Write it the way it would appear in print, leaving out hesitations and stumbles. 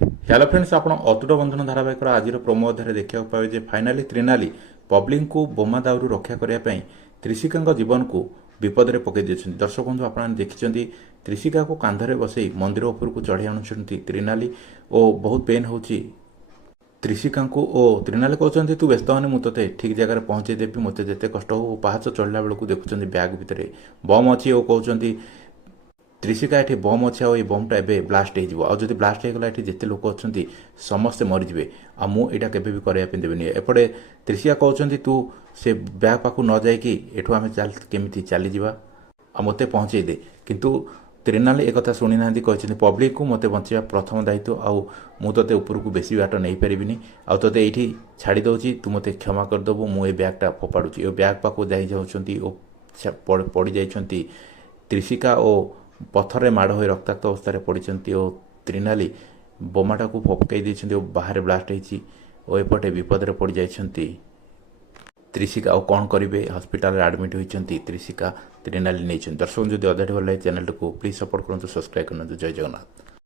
Hello friends आपण अतुट बंधन धारावाहिक आज प्रोमो अध्याय देखा पाए जे फाइनाली त्रिनाली पब्लिक को बोमा दाउरू रक्षा करने त्रिशिका जीवन को विपद में पकई देते। दर्शक बंधु आप देखिं त्रिशिका को कांधरे बसई मंदिर उपरको चढ़ी आणुंट त्रिनाली और बहुत पेन हो त्रिशिका को ओ त्रिनाली कहते तू व्यस्त होने मुझे ठीक जगह पहुंचे देवी मत जिते कष्ट हो पहाच चढ़ला बेलू देखुं बैग भितर बम अच्छी और कहते त्रिशिका ये बम अच्छे और बमटा एवं ब्लास्ट हो ब्लास्ट होगा ये जिते लोक अच्छा समस्ते मरीजे आ मुझा के करवाई देवी एपटे त्रिशिका कहते तू से ब्याग पाक न जाकि एठू आम केमी चली जा मत पहुँचे दे किंतु त्रिनाली एक शुणी ना कहते पब्लिक को मत बचा प्रथम दायित्व आउ ते उपरको बेसी बाट नहीं पारिनी आ ते ये छाड़ी दूसरी तू मत क्षमा करदेबू मुझे ब्यागटा फोपाड़ी ये ब्याग पाक जा पड़ जा त्रिशिका और पथर माड़ हो रक्ताक्त अवस्था पड़ती और त्रिनाली बोमाटा को फपकई देते बाहर ब्लास्ट हो एपटे विपद में पड़ जाती त्रिशिका और कौन करेंगे हस्पिटाल आडमिट होती त्रिशिका त्रिनाली नहीं। दर्शक जब अध्याय भल लगे चैनल को प्लीज सपोर्ट करूँ सब्सक्राइब करना। जय जगन्नाथ।